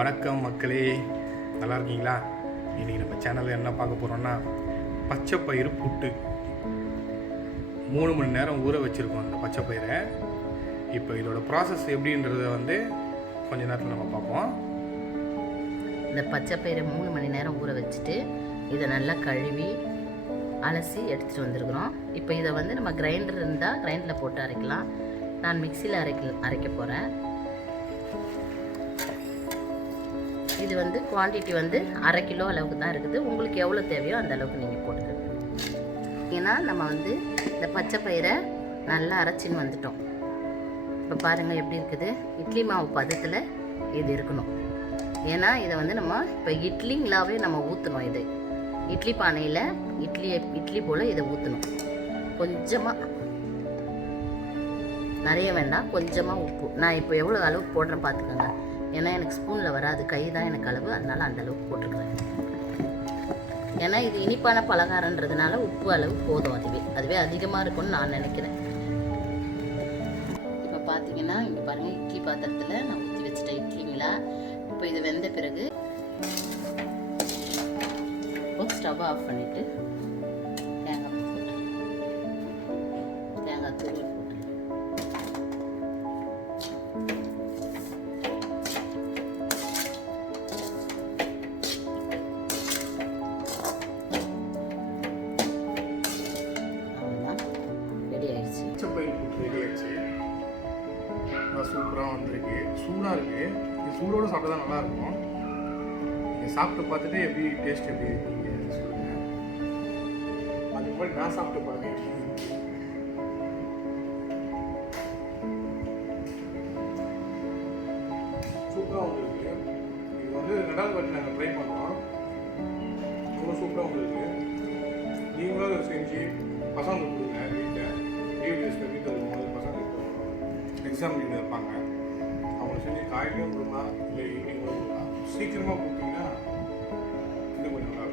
வணக்கம் மக்களே, நல்லா இருக்கீங்களா? இன்றைக்கி நம்ம சேனலில் என்ன பார்க்க போகிறோன்னா, பச்சை பயிறு புட்டு. 3 மணி நேரம் ஊற வச்சுருக்கோம் அந்த பச்சை பயிரை. இப்போ இதோட ப்ராசஸ் எப்படின்றத கொஞ்ச நேரத்தில் நம்ம பார்ப்போம். இந்த பச்சை பயிரை 3 மணி நேரம் ஊற வச்சுட்டு இதை நல்லா கழுவி அலசி எடுத்துகிட்டு வந்துருக்குறோம். இப்போ இதை நம்ம கிரைண்டர் இருந்தால் கிரைண்டரில் போட்டு அரைக்கலாம். நான் மிக்சியில் அரைக்க போகிறேன். இது குவான்டிட்டி 1/2 கிலோ அளவுக்கு தான் இருக்குது. உங்களுக்கு எவ்வளோ தேவையோ அந்த அளவுக்கு நீங்கள் போட்டுக்கணும். ஏன்னா நம்ம இந்த பச்சை பயிரை நல்லா அரைச்சின்னு வந்துட்டோம். இப்போ பாருங்கள் எப்படி இருக்குது. இட்லி மாவு பதத்தில் இது இருக்கணும். ஏன்னா இதை நம்ம இப்போ இட்லிங்களாகவே நம்ம ஊற்றணும். இது இட்லி பானையில் இட்லி போல் இதை ஊற்றணும். கொஞ்சமாக, நிறைய வேண்டாம், கொஞ்சமாக உப்பு. நான் இப்போ எவ்வளோ அளவுக்கு போடுறேன் பார்த்துக்கோங்க. ஏன்னா எனக்கு ஸ்பூனில் வராது, கை தான் எனக்கு அளவு, அதனால் அந்த அளவுக்கு போட்டுருக்குறேன். ஏன்னா இது இனிப்பான பலகாரன்றதுனால உப்பு அளவு போதும். அதுவே அதிகமாக இருக்கும்னு நான் நினைக்கிறேன். இப்போ பார்த்தீங்கன்னா இங்கே பாருங்கள், இட்லி பாத்திரத்தில் நான் ஊற்றி வச்சுட்டேன் இட்லிங்களா. இப்போ இது வெந்த பிறகு ஸ்டவ் ஆஃப் பண்ணிவிட்டு தேங்காய் தூள் போட்டு சூப்பராக வந்திருக்கு. சூடாக இருக்குது. இது சூடோடு சாப்பிட்டா தான் நல்லாயிருக்கும். நீங்கள் சாப்பிட்டு பார்த்துட்டு எப்படி டேஸ்ட் எப்படி நீங்கள் சொல்லுங்கள். அதுக்கு மாதிரி நான் சாப்பிட்டு பார்த்தேன். சூப்பராக வந்துருக்கு. இது 2வது வாட்டி நாங்கள் ட்ரை பண்ணுறோம். ரொம்ப சூப்பராக வந்துருக்கு. நீங்களும் அதை செஞ்சு பசங்களுக்கு கொடுங்க. வீட்டில் வீட்டில் பசங்களுக்கு எக்ஸாம் எழுதி இருப்பாங்க. அவங்க செஞ்சு காலையிலையும் கொடுக்கலாம், இல்லை ஈவினிங்கும் கொடுக்கலாம். சீக்கிரமாக கொடுத்தீங்கன்னா இன்னும் கொஞ்சம் நல்லா இருக்கும்.